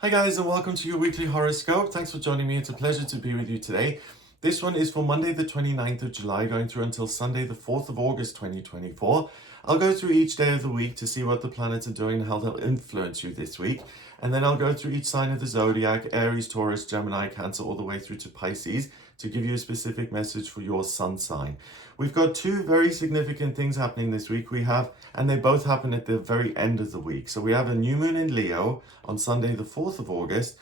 Hi guys, and welcome to your weekly horoscope. Thanks for joining me. It's a pleasure to be with you today. This one is for Monday the 29th of July going through until Sunday the 4th of August 2024. I'll go through each day of the week to see what the planets are doing and how they'll influence you this week. And then I'll go through each sign of the zodiac, Aries, Taurus, Gemini, Cancer, all the way through to Pisces to give you a specific message for your sun sign. We've got two very significant things happening this week. And they both happen at the very end of the week. So we have a new moon in Leo on Sunday the 4th of August,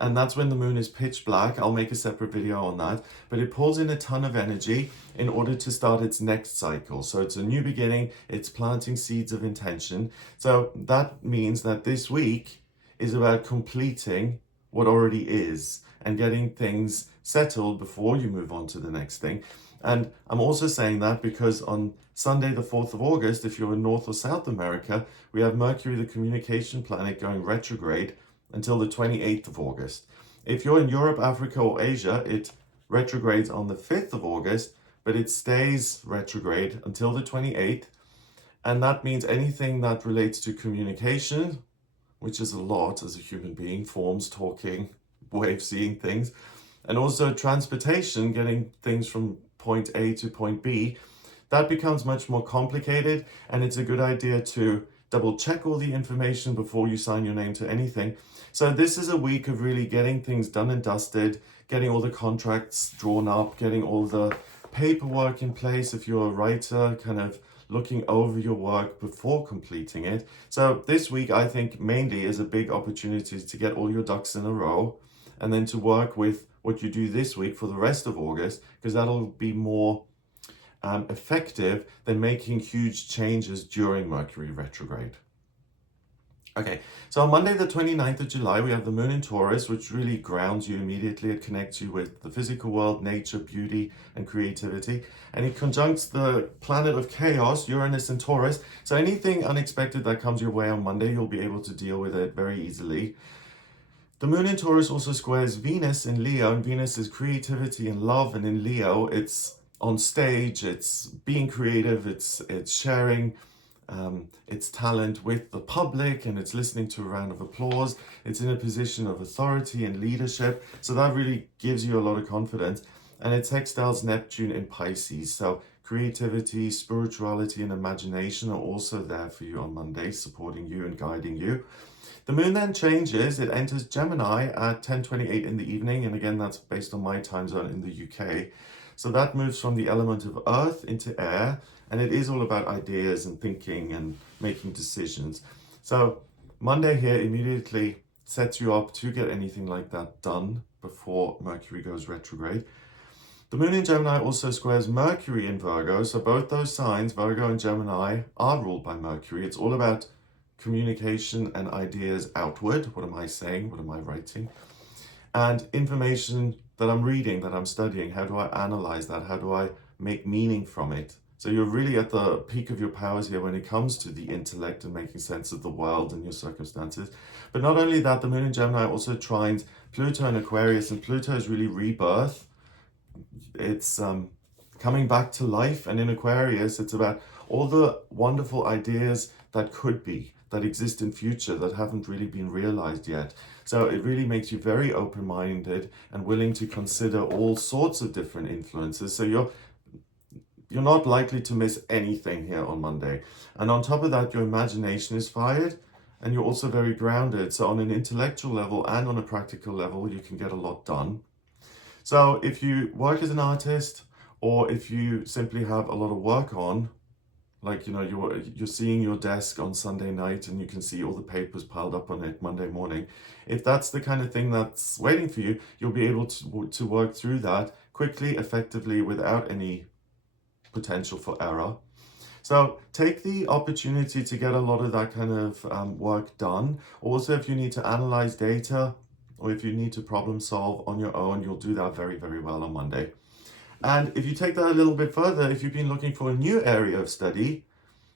and that's when the moon is pitch black. I'll make a separate video on that, but it pulls in a ton of energy in order to start its next cycle. So it's a new beginning, it's planting seeds of intention. So that means that this week is about completing what already is and getting things settled before you move on to the next thing. And I'm also saying that because on Sunday, the 4th of August, if you're in North or South America, we have Mercury, the communication planet, going retrograde until the 28th of August. If you're in Europe, Africa, or Asia, it retrogrades on the 5th of August, but it stays retrograde until the 28th. And that means anything that relates to communication, which is a lot as a human being, forms, talking, way of seeing things, and also transportation, getting things from point A to point B, that becomes much more complicated, and it's a good idea to double check all the information before you sign your name to anything. So this is a week of really getting things done and dusted, getting all the contracts drawn up, getting all the paperwork in place if you're a writer, kind of looking over your work before completing it. So this week, I think mainly is a big opportunity to get all your ducks in a row and then to work with what you do this week for the rest of August, because that'll be more effective than making huge changes during Mercury retrograde. Okay, so on Monday the 29th of July, we have the moon in Taurus, which really grounds you immediately. It connects you with the physical world, nature, beauty, and creativity. And it conjuncts the planet of chaos, Uranus in Taurus. So anything unexpected that comes your way on Monday, you'll be able to deal with it very easily. The moon in Taurus also squares Venus in Leo, and Venus is creativity and love. And in Leo, it's on stage, it's being creative, it's sharing its talent with the public, and it's listening to a round of applause. It's in a position of authority and leadership. So that really gives you a lot of confidence. And it sextiles Neptune in Pisces. So creativity, spirituality, and imagination are also there for you on Monday, supporting you and guiding you. The moon then changes. It enters Gemini at 10:28 in the evening. And again, that's based on my time zone in the UK. So that moves from the element of earth into air. And it is all about ideas and thinking and making decisions. So Monday here immediately sets you up to get anything like that done before Mercury goes retrograde. The moon in Gemini also squares Mercury in Virgo. So both those signs, Virgo and Gemini, are ruled by Mercury. It's all about communication and ideas outward. What am I saying? What am I writing? And information that I'm reading, that I'm studying. How do I analyze that? How do I make meaning from it? So you're really at the peak of your powers here when it comes to the intellect and making sense of the world and your circumstances. But not only that, the moon in Gemini also trines Pluto and Aquarius, and Pluto is really rebirth. It's coming back to life, and in Aquarius, it's about all the wonderful ideas that could be, that exist in future, that haven't really been realized yet. So it really makes you very open-minded and willing to consider all sorts of different influences. So you're not likely to miss anything here on Monday. And on top of that, your imagination is fired, and you're also very grounded. So on an intellectual level and on a practical level, you can get a lot done. So if you work as an artist, or if you simply have a lot of work on, like, you're seeing your desk on Sunday night and you can see all the papers piled up on it Monday morning. If that's the kind of thing that's waiting for you, you'll be able to work through that quickly, effectively, without any potential for error. So take the opportunity to get a lot of that kind of work done. Also, if you need to analyze data or if you need to problem solve on your own, you'll do that very, very well on Monday. And if you take that a little bit further, if you've been looking for a new area of study,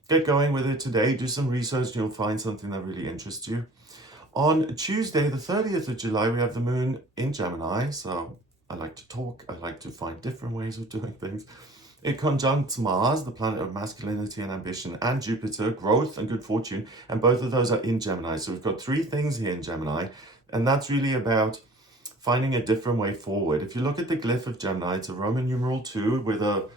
get going with it today. Do some research and you'll find something that really interests you. On Tuesday, the 30th of July, we have the moon in Gemini. So I like to talk. I like to find different ways of doing things. It conjuncts Mars, the planet of masculinity and ambition, and Jupiter, growth and good fortune. And both of those are in Gemini. So we've got three things here in Gemini. And that's really about finding a different way forward. If you look at the glyph of Gemini, it's a Roman numeral 2 with a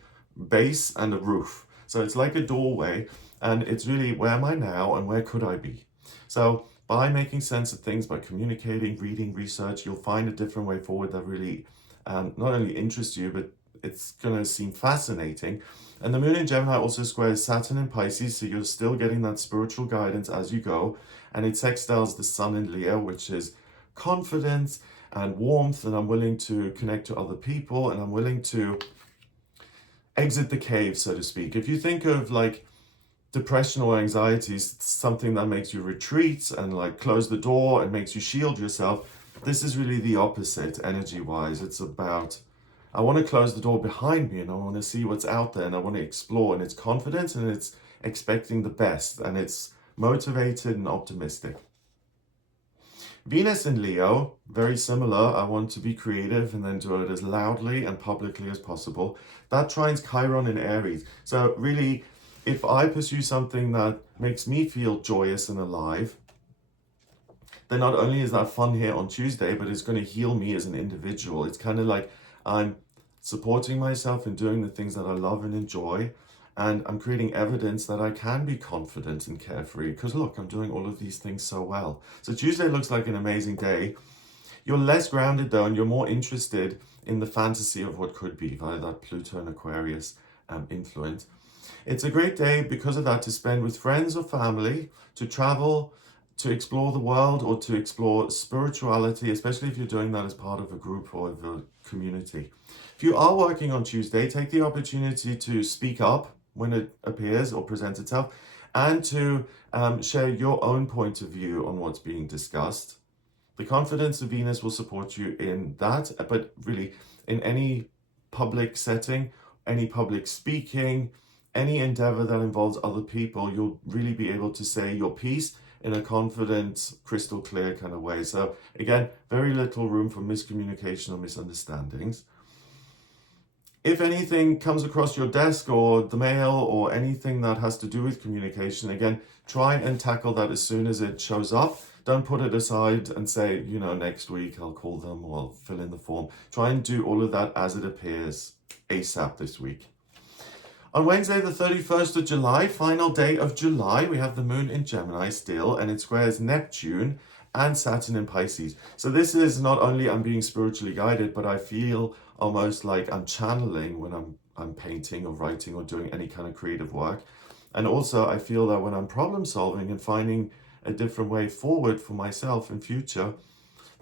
base and a roof. So it's like a doorway, and it's really, where am I now and where could I be? So by making sense of things, by communicating, reading, research, you'll find a different way forward that really not only interests you, but it's going to seem fascinating. And the moon in Gemini also squares Saturn in Pisces, so you're still getting that spiritual guidance as you go. And it sextiles the sun in Leo, which is confidence and warmth, and I'm willing to connect to other people, and I'm willing to exit the cave, so to speak. If you think of like depression or anxiety is something that makes you retreat and like close the door and makes you shield yourself, this is really the opposite energy wise. It's about, I want to close the door behind me and I want to see what's out there and I want to explore, and it's confidence and it's expecting the best and it's motivated and optimistic. Venus in Leo, very similar. I want to be creative and then do it as loudly and publicly as possible. That trines Chiron in Aries. So really, if I pursue something that makes me feel joyous and alive, then not only is that fun here on Tuesday, but it's going to heal me as an individual. It's kind of like I'm supporting myself and doing the things that I love and enjoy. And I'm creating evidence that I can be confident and carefree because look, I'm doing all of these things so well. So Tuesday looks like an amazing day. You're less grounded though, and you're more interested in the fantasy of what could be via that Pluto and Aquarius influence. It's a great day because of that to spend with friends or family, to travel, to explore the world, or to explore spirituality, especially if you're doing that as part of a group or of a community. If you are working on Tuesday, take the opportunity to speak up when it appears or presents itself, and to share your own point of view on what's being discussed. The confidence of Venus will support you in that, but really in any public setting, any public speaking, any endeavor that involves other people, you'll really be able to say your piece in a confident, crystal clear kind of way. So again, very little room for miscommunication or misunderstandings. If anything comes across your desk or the mail or anything that has to do with communication, again, try and tackle that as soon as it shows up. Don't put it aside and say, you know, next week I'll call them or I'll fill in the form. Try and do all of that as it appears ASAP this week. On Wednesday, the 31st of July, final day of July, we have the moon in Gemini still, and it squares Neptune and Saturn in Pisces. So this is not only I'm being spiritually guided, but I feel almost like I'm channeling when I'm painting or writing or doing any kind of creative work. And also I feel that when I'm problem solving and finding a different way forward for myself in future,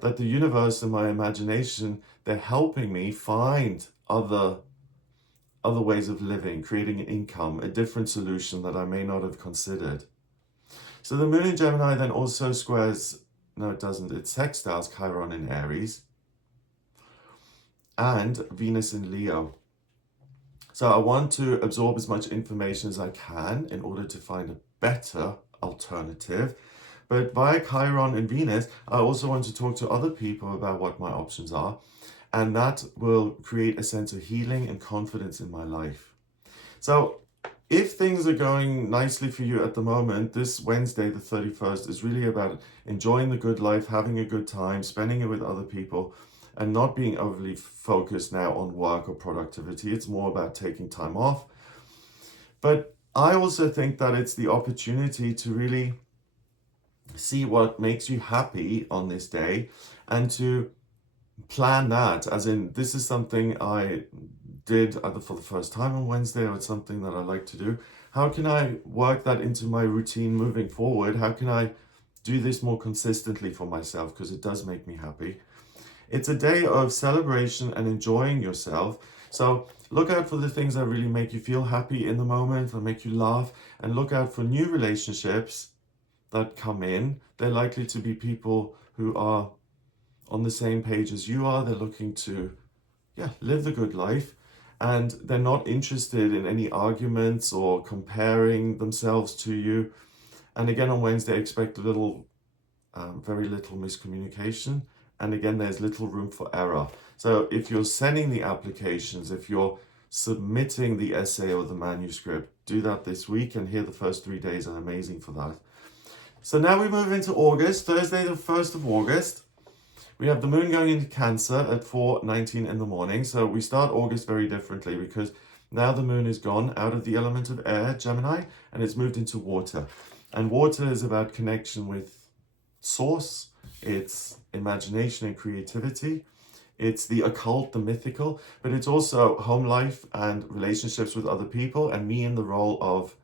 that the universe and my imagination, they're helping me find other ways of living, creating an income, a different solution that I may not have considered. So the moon in Gemini then also squares, no it doesn't, it sextiles Chiron in Aries and Venus in Leo. So I want to absorb as much information as I can in order to find a better alternative. But via Chiron and Venus, I also want to talk to other people about what my options are. And that will create a sense of healing and confidence in my life. So if things are going nicely for you at the moment, this Wednesday, the 31st, is really about enjoying the good life, having a good time, spending it with other people, and not being overly focused now on work or productivity. It's more about taking time off. But I also think that it's the opportunity to really see what makes you happy on this day and to plan that, as in this is something I did either for the first time on Wednesday or it's something that I like to do. How can I work that into my routine moving forward? How can I do this more consistently for myself, because it does make me happy. It's a day of celebration and enjoying yourself. So look out for the things that really make you feel happy in the moment, that make you laugh, and look out for new relationships that come in. They're likely to be people who are on the same page as you are. They're looking to live the good life, and they're not interested in any arguments or comparing themselves to you. And again, on Wednesday, expect very little miscommunication. And again, there's little room for error. So if you're sending the applications, if you're submitting the essay or the manuscript, do that this week. And here the first 3 days are amazing for that. So now we move into August, Thursday, the 1st of August. We have the moon going into Cancer at 4:19 in the morning. So we start August very differently because now the moon is gone out of the element of air, Gemini, and it's moved into water. And water is about connection with source, it's imagination and creativity, it's the occult, the mythical, but it's also home life and relationships with other people, and me in the role of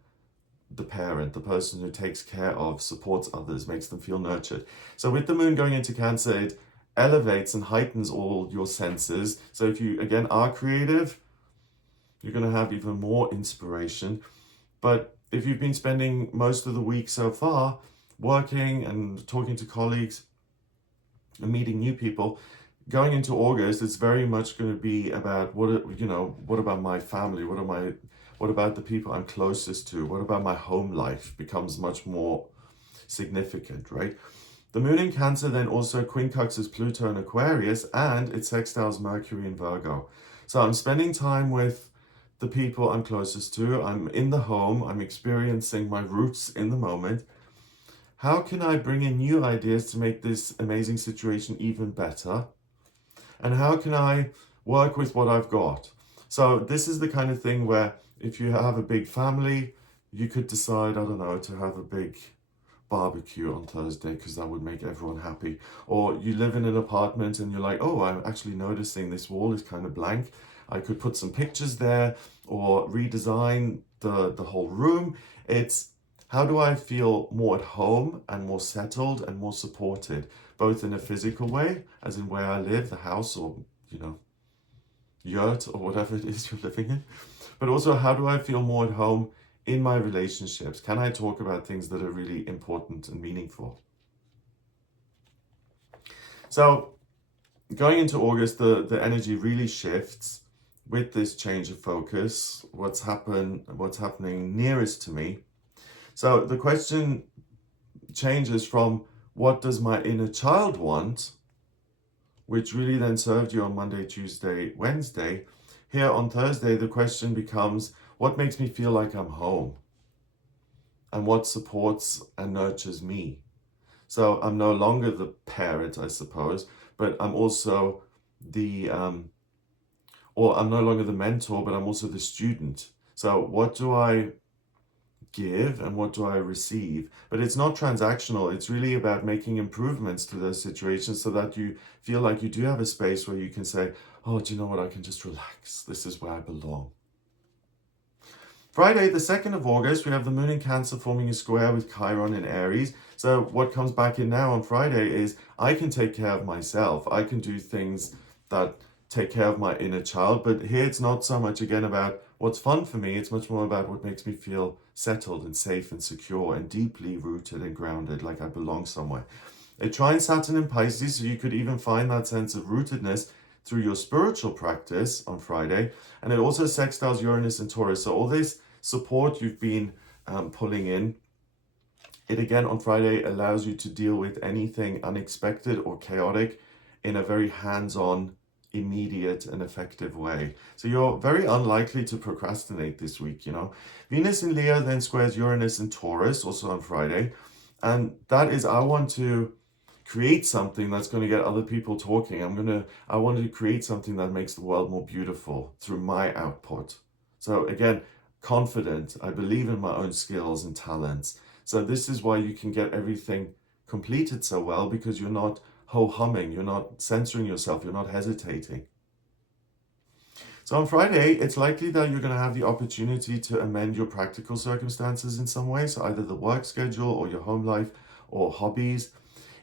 the parent, the person who takes care of, supports others, makes them feel nurtured. So with the moon going into Cancer, it elevates and heightens all your senses. So if you, again, are creative, you're going to have even more inspiration. But if you've been spending most of the week so far working and talking to colleagues and meeting new people, going into August, it's very much going to be about what about my family? What about the people I'm closest to? What about my home life becomes much more significant, right? The moon in Cancer then also quincunxes Pluto in Aquarius, and it sextiles Mercury in Virgo. So I'm spending time with the people I'm closest to. I'm in the home. I'm experiencing my roots in the moment. How can I bring in new ideas to make this amazing situation even better? And how can I work with what I've got? So this is the kind of thing where if you have a big family, you could decide, I don't know, to have a big barbecue on Thursday because that would make everyone happy. Or you live in an apartment and you're like, oh, I'm actually noticing this wall is kind of blank. I could put some pictures there or redesign the whole room. It's how do I feel more at home and more settled and more supported, both in a physical way, as in where I live, the house or, yurt or whatever it is you're living in, but also how do I feel more at home in my relationships? Can I talk about things that are really important and meaningful? So going into August, the energy really shifts with this change of focus. What's happening nearest to me. So the question changes from what does my inner child want, which really then served you on Monday, Tuesday, Wednesday. Here on Thursday, the question becomes, what makes me feel like I'm home? And what supports and nurtures me? So I'm no longer the parent, I suppose, but I'm also I'm no longer the mentor, but I'm also the student. So what do I give and what do I receive? But it's not transactional. It's really about making improvements to those situations so that you feel like you do have a space where you can say, oh, do you know what? I can just relax. This is where I belong. Friday, the 2nd of August, we have the moon in Cancer forming a square with Chiron in Aries. So what comes back in now on Friday is I can take care of myself. I can do things that take care of my inner child. But here it's not so much again about what's fun for me. It's much more about what makes me feel settled and safe and secure and deeply rooted and grounded, like I belong somewhere. It trines Saturn in Pisces, so you could even find that sense of rootedness through your spiritual practice on Friday. And it also sextiles Uranus and Taurus. So all this support you've been pulling in, it again on Friday allows you to deal with anything unexpected or chaotic in a very hands-on, immediate and effective way. So you're very unlikely to procrastinate this week, Venus in Leo then squares Uranus and Taurus also on Friday. And that is, I want to create something that's going to get other people talking. I want to create something that makes the world more beautiful through my output. So again, confident, I believe in my own skills and talents. So this is why you can get everything completed so well, because you're not ho-humming, you're not censoring yourself, you're not hesitating. So on Friday, it's likely that you're going to have the opportunity to amend your practical circumstances in some way, so either the work schedule or your home life or hobbies.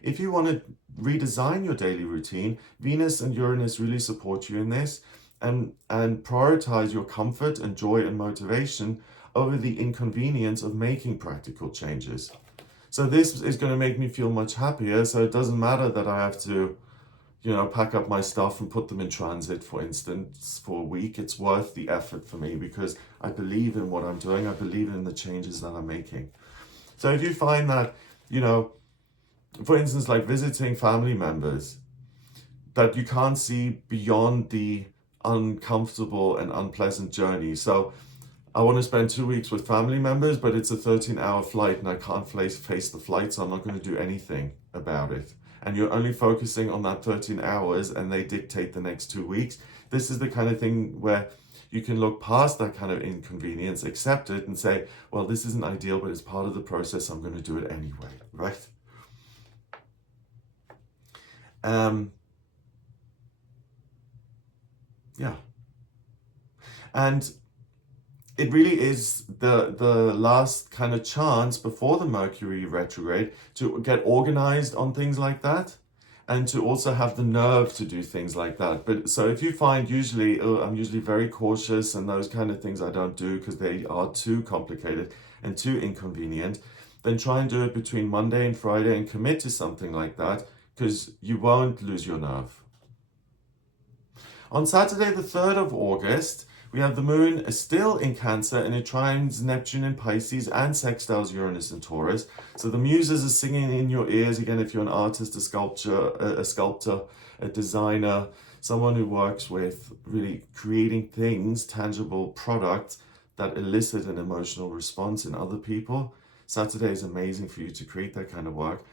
If you want to redesign your daily routine, Venus and Uranus really support you in this, and prioritize your comfort and joy and motivation over the inconvenience of making practical changes. So this is going to make me feel much happier. So it doesn't matter that I have to, pack up my stuff and put them in transit, for instance, for a week. It's worth the effort for me because I believe in what I'm doing. I believe in the changes that I'm making. So if you find that, for instance, like visiting family members, that you can't see beyond the uncomfortable and unpleasant journey. So I want to spend 2 weeks with family members, but it's a 13-hour flight and I can't face the flight, so I'm not going to do anything about it. and you're only focusing on that 13 hours and they dictate the next 2 weeks, this is the kind of thing where you can look past that kind of inconvenience, accept it, and say, well, this isn't ideal, but it's part of the process. I'm going to do it anyway, right? Yeah. And it really is the last kind of chance before the Mercury retrograde to get organized on things like that, and to also have the nerve to do things like that. But so if you find usually, I'm usually very cautious, and those kind of things I don't do because they are too complicated and too inconvenient, then try and do it between Monday and Friday and commit to something like that, because you won't lose your nerve. On Saturday, the 3rd of August, we have the moon still in Cancer, and it trines Neptune in Pisces and sextiles Uranus in Taurus. So the muses are singing in your ears. Again, if you're an artist, a sculptor, a designer, someone who works with really creating things, tangible products that elicit an emotional response in other people, Saturday is amazing for you to create that kind of work.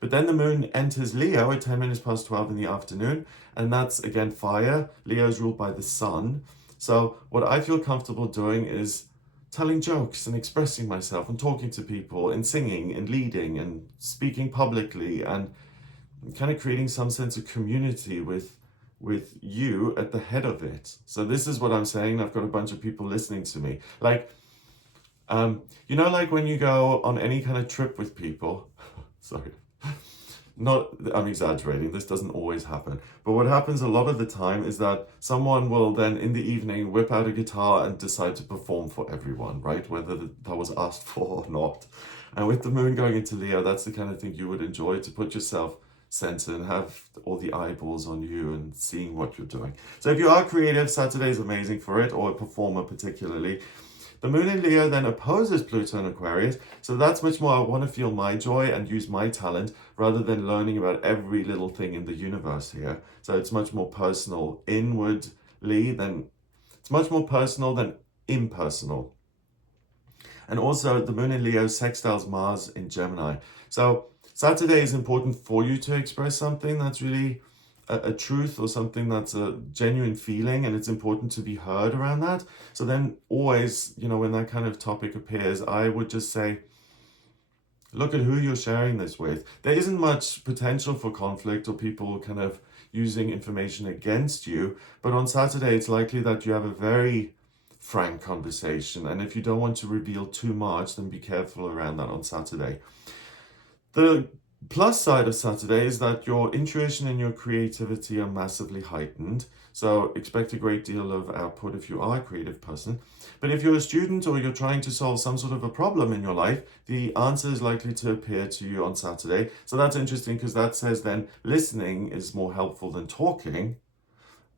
But then the moon enters Leo at 10 minutes past 12 in the afternoon, and that's again fire. Leo is ruled by the sun. So what I feel comfortable doing is telling jokes and expressing myself and talking to people and singing and leading and speaking publicly and kind of creating some sense of community with you at the head of it. So this is what I'm saying. I've got a bunch of people listening to me. Like, you know, like when you go on any kind of trip with people, sorry. I'm exaggerating, this doesn't always happen. But what happens a lot of the time is that someone will then in the evening whip out a guitar and decide to perform for everyone, right? Whether that was asked for or not. And with the moon going into Leo, that's the kind of thing you would enjoy, to put yourself centered and have all the eyeballs on you and seeing what you're doing. So if you are creative, Saturday is amazing for it, or a performer particularly. The moon in Leo then opposes Pluto in Aquarius, so that's much more I want to feel my joy and use my talent rather than learning about every little thing in the universe here. So it's much more personal inwardly than, it's much more personal than impersonal. And also the moon in Leo sextiles Mars in Gemini. So Saturday is important for you to express something that's really a truth or something that's a genuine feeling, and it's important to be heard around that. So then always, you know, when that kind of topic appears, I would just say, look at who you're sharing this with. There isn't much potential for conflict or people kind of using information against you, but on Saturday it's likely that you have a very frank conversation, and if you don't want to reveal too much, then be careful around that on Saturday. The plus side of Saturday is that your intuition and your creativity are massively heightened. So expect a great deal of output if you are a creative person. But if you're a student or you're trying to solve some sort of a problem in your life, the answer is likely to appear to you on Saturday. So that's interesting, because that says then listening is more helpful than talking.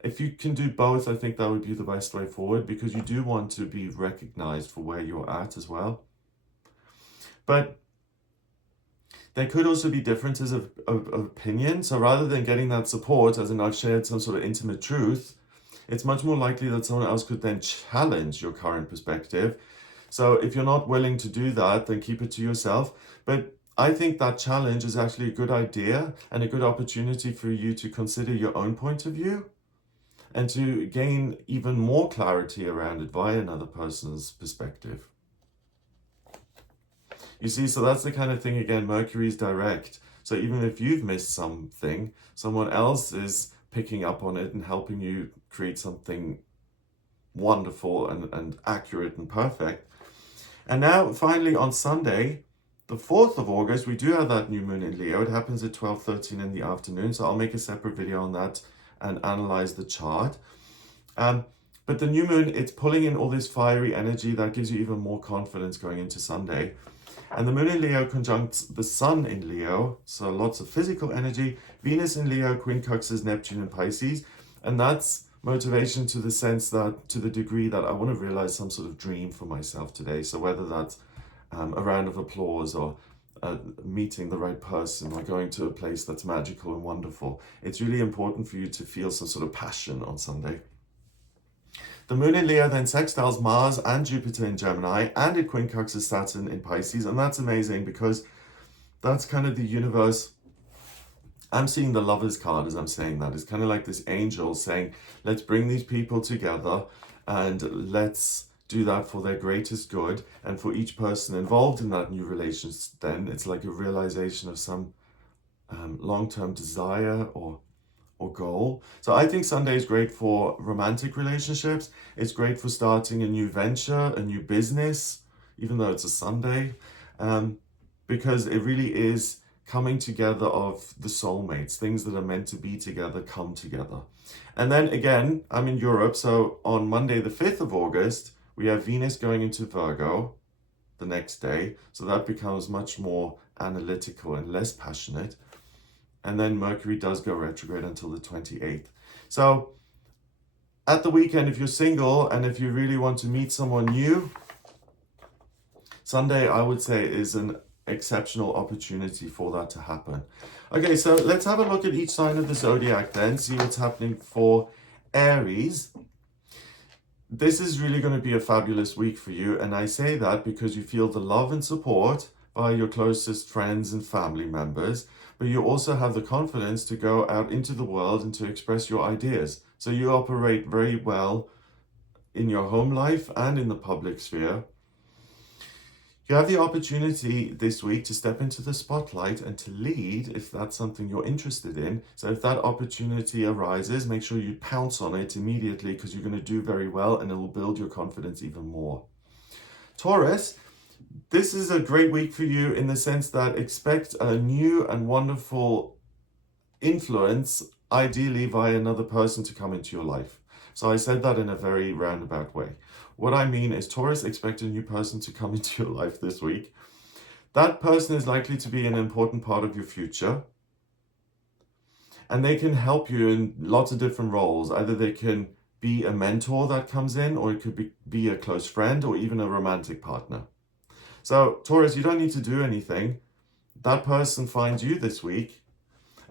If you can do both, I think that would be the best way forward, because you do want to be recognized for where you're at as well. But there could also be differences of opinion. So rather than getting that support, as in I've shared some sort of intimate truth, it's much more likely that someone else could then challenge your current perspective. So if you're not willing to do that, then keep it to yourself. But I think that challenge is actually a good idea and a good opportunity for you to consider your own point of view and to gain even more clarity around it via another person's perspective. You see, so that's the kind of thing, again, Mercury's direct. So even if you've missed something, someone else is picking up on it and helping you create something wonderful and accurate and perfect. And now, finally, on Sunday, the 4th of August, we do have that new moon in Leo. It happens at 12:13 in the afternoon. So I'll make a separate video on that and analyze the chart. But the new moon, it's pulling in all this fiery energy that gives you even more confidence going into Sunday. And the moon in Leo conjuncts the sun in Leo, so lots of physical energy. Venus in Leo quincunxes Neptune in Pisces, and that's motivation to the sense that, to the degree that I want to realize some sort of dream for myself today. So whether that's a round of applause or meeting the right person or going to a place that's magical and wonderful, it's really important for you to feel some sort of passion on Sunday. The moon in Leo then sextiles Mars and Jupiter in Gemini, and it quincunxes Saturn in Pisces. And that's amazing, because that's kind of the universe I'm seeing the Lovers card as I'm saying that. It's kind of like this angel saying, let's bring these people together and let's do that for their greatest good. And for each person involved in that new relationship, then it's like a realization of some long-term desire or goal. So I think Sunday is great for romantic relationships. It's great for starting a new venture, a new business, even though it's a Sunday, because it really is coming together of the soulmates, things that are meant to be together come together. And then again, I'm in Europe, so on Monday the 5th of August, we have Venus going into Virgo the next day, so that becomes much more analytical and less passionate. And then Mercury does go retrograde until the 28th. So at the weekend, if you're single and if you really want to meet someone new, Sunday, I would say, is an exceptional opportunity for that to happen. Okay, so let's have a look at each sign of the zodiac then, see what's happening for Aries. This is really going to be a fabulous week for you, and I say that because you feel the love and support by your closest friends and family members, but you also have the confidence to go out into the world and to express your ideas. So you operate very well in your home life and in the public sphere. You have the opportunity this week to step into the spotlight and to lead if that's something you're interested in. So if that opportunity arises, make sure you pounce on it immediately because you're going to do very well and it will build your confidence even more. Taurus, this is a great week for you in the sense that expect a new and wonderful influence, ideally via another person, to come into your life. So I said that in a very roundabout way. What I mean is, Taurus, expect a new person to come into your life this week. That person is likely to be an important part of your future. And they can help you in lots of different roles. Either they can be a mentor that comes in, or it could be a close friend, or even a romantic partner. So, Taurus, you don't need to do anything. That person finds you this week,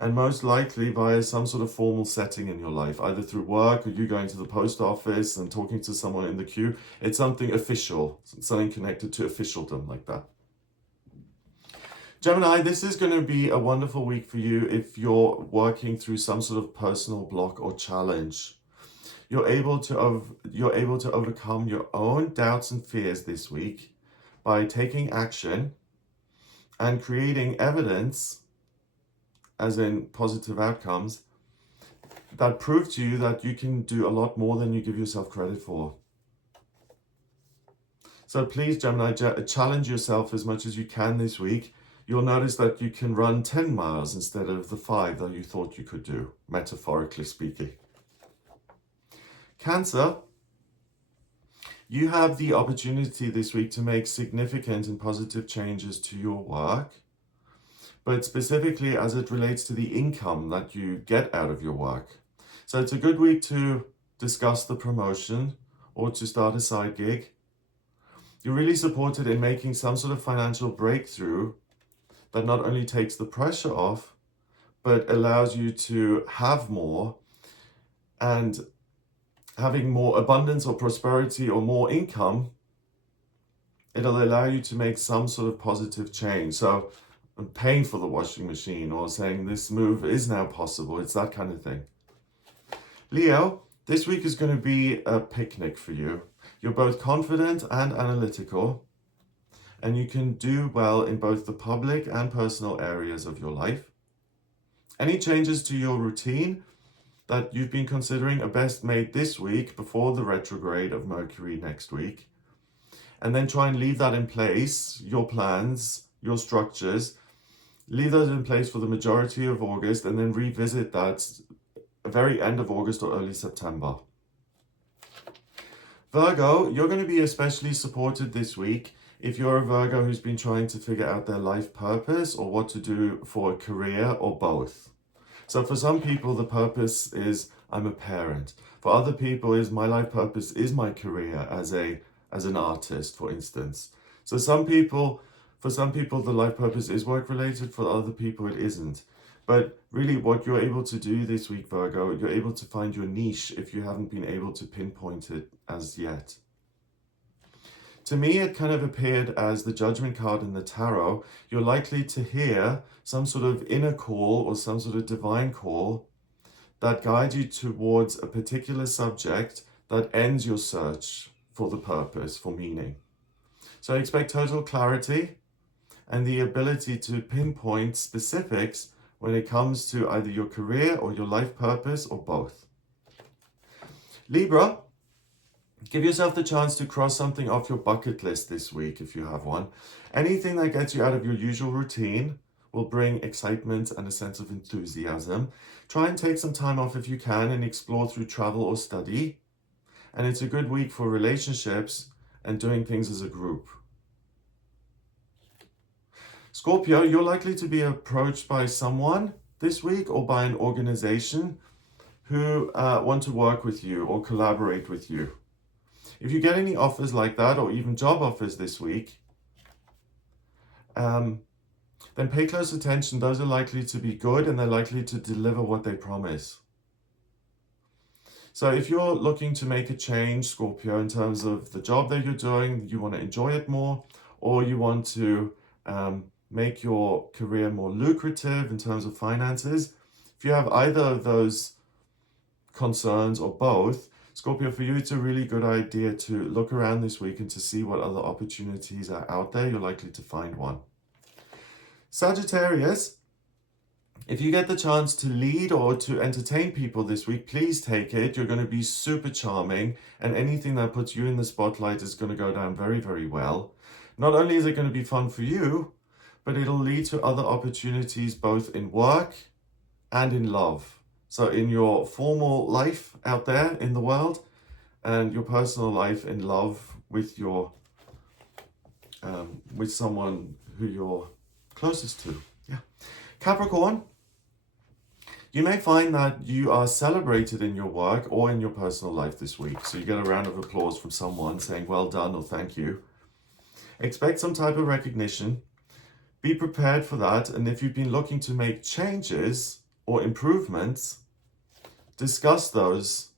and most likely via some sort of formal setting in your life, either through work or you going to the post office and talking to someone in the queue. It's something official, something connected to officialdom like that. Gemini, this is going to be a wonderful week for you if you're working through some sort of personal block or challenge. You're able to overcome your own doubts and fears this week by taking action and creating evidence, as in positive outcomes, that prove to you that you can do a lot more than you give yourself credit for. So please, Gemini, challenge yourself as much as you can this week. You'll notice that you can run 10 miles instead of the 5 that you thought you could do, metaphorically speaking. Cancer, you have the opportunity this week to make significant and positive changes to your work, but specifically as it relates to the income that you get out of your work. So it's a good week to discuss the promotion or to start a side gig. You're really supported in making some sort of financial breakthrough that not only takes the pressure off, but allows you to have more, and having more abundance or prosperity or more income, it'll allow you to make some sort of positive change. So paying for the washing machine or saying this move is now possible. It's that kind of thing. Leo, this week is going to be a picnic for you. You're both confident and analytical, and you can do well in both the public and personal areas of your life. Any changes to your routine that you've been considering are best made this week before the retrograde of Mercury next week. And then try and leave that in place, your plans, your structures, leave those in place for the majority of August, and then revisit that at the very end of August or early September. Virgo, you're going to be especially supported this week if you're a Virgo who's been trying to figure out their life purpose or what to do for a career or both. So for some people, the purpose is I'm a parent. For other people, is my life purpose is my career as an artist, for instance. So for some people, the life purpose is work related. For other people, it isn't. But really, what you're able to do this week, Virgo, you're able to find your niche if you haven't been able to pinpoint it as yet. To me, it kind of appeared as the Judgment card in the tarot. You're likely to hear some sort of inner call or some sort of divine call that guides you towards a particular subject that ends your search for the purpose, for meaning. So expect total clarity and the ability to pinpoint specifics when it comes to either your career or your life purpose or both. Libra, give yourself the chance to cross something off your bucket list this week if you have one. Anything that gets you out of your usual routine will bring excitement and a sense of enthusiasm. Try and take some time off if you can and explore through travel or study. And it's a good week for relationships and doing things as a group. Scorpio, you're likely to be approached by someone this week or by an organization who want to work with you or collaborate with you. If you get any offers like that, or even job offers this week, then pay close attention. Those are likely to be good and they're likely to deliver what they promise. So if you're looking to make a change, Scorpio, in terms of the job that you're doing, you want to enjoy it more, or you want to make your career more lucrative in terms of finances, if you have either of those concerns or both, Scorpio, for you, it's a really good idea to look around this week and to see what other opportunities are out there. You're likely to find one. Sagittarius, if you get the chance to lead or to entertain people this week, please take it. You're going to be super charming, and anything that puts you in the spotlight is going to go down very, very well. Not only is it going to be fun for you, but it'll lead to other opportunities both in work and in love. So in your formal life out there in the world and your personal life in love with your with someone who you're closest to. Yeah. Capricorn, you may find that you are celebrated in your work or in your personal life this week. So you get a round of applause from someone saying well done or thank you. Expect some type of recognition. Be prepared for that. And if you've been looking to make changes or improvements, discuss those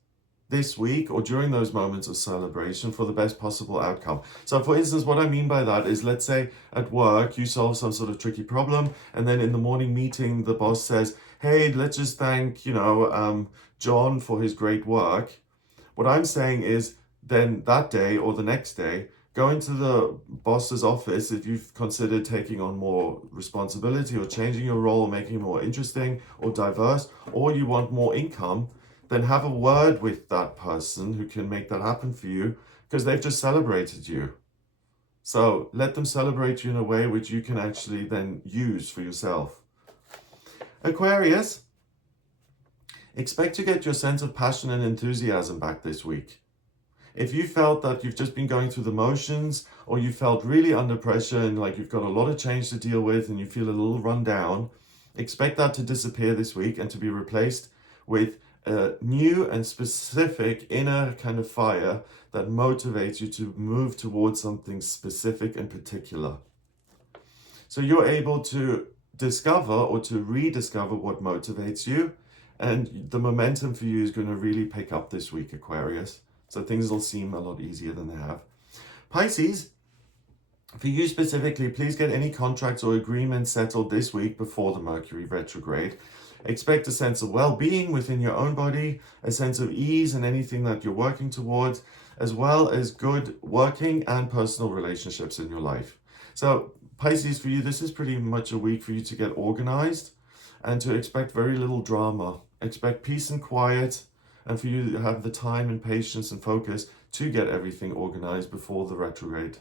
this week or during those moments of celebration for the best possible outcome. So for instance, what I mean by that is, let's say at work you solve some sort of tricky problem, and then in the morning meeting the boss says, hey, let's just thank John for his great work. What I'm saying is, then that day or the next day, go into the boss's office if you've considered taking on more responsibility or changing your role or making it more interesting or diverse, or you want more income, then have a word with that person who can make that happen for you, because they've just celebrated you. So let them celebrate you in a way which you can actually then use for yourself. Aquarius, expect to get your sense of passion and enthusiasm back this week. If you felt that you've just been going through the motions, or you felt really under pressure and like you've got a lot of change to deal with and you feel a little run down, expect that to disappear this week and to be replaced with a new and specific inner kind of fire that motivates you to move towards something specific and particular. So you're able to discover or to rediscover what motivates you, and the momentum for you is going to really pick up this week, Aquarius. So things will seem a lot easier than they have. Pisces, for you specifically, please get any contracts or agreements settled this week before the Mercury retrograde. Expect a sense of well-being within your own body, a sense of ease in anything that you're working towards, as well as good working and personal relationships in your life. So Pisces, for you, this is pretty much a week for you to get organized and to expect very little drama. Expect peace and quiet, and for you to have the time and patience and focus to get everything organized before the retrograde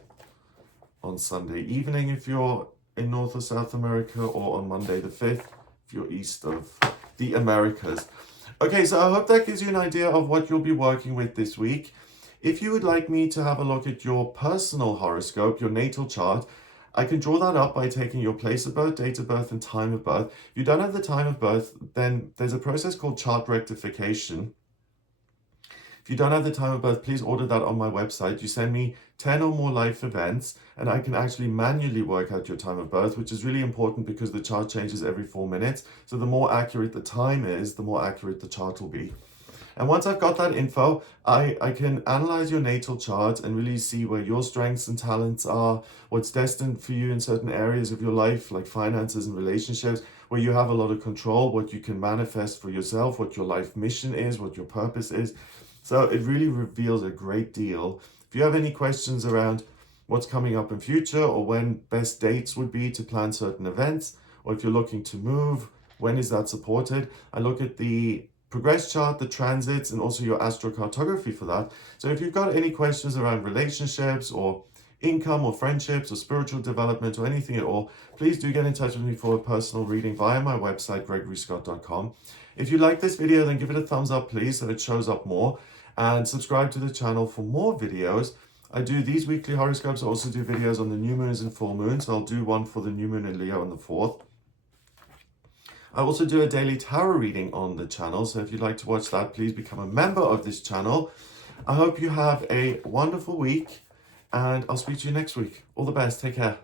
on Sunday evening if you're in North or South America, or on Monday the 5th if you're east of the Americas. Okay, so I hope that gives you an idea of what you'll be working with this week. If you would like me to have a look at your personal horoscope, your natal chart, I can draw that up by taking your place of birth, date of birth, and time of birth. If you don't have the time of birth, then there's a process called chart rectification. If you don't have the time of birth, please order that on my website. You send me 10 or more life events, and I can actually manually work out your time of birth, which is really important because the chart changes every 4 minutes. So the more accurate the time is, the more accurate the chart will be. And once I've got that info, I can analyze your natal chart and really see where your strengths and talents are, what's destined for you in certain areas of your life, like finances and relationships, where you have a lot of control, what you can manifest for yourself, what your life mission is, what your purpose is. So it really reveals a great deal. If you have any questions around what's coming up in future, or when best dates would be to plan certain events, or if you're looking to move, when is that supported? I look at the progress chart, the transits, and also your astrocartography for that. So if you've got any questions around relationships or income or friendships or spiritual development or anything at all, please do get in touch with me for a personal reading via my website, gregoryscott.com. If you like this video, then give it a thumbs up, please, so it shows up more, and subscribe to the channel for more videos. I do these weekly horoscopes. I also do videos on the new moons and full moons. So I'll do one for the new moon in Leo on the 4th. I also do a daily tarot reading on the channel. So if you'd like to watch that, please become a member of this channel. I hope you have a wonderful week, and I'll speak to you next week. All the best. Take care.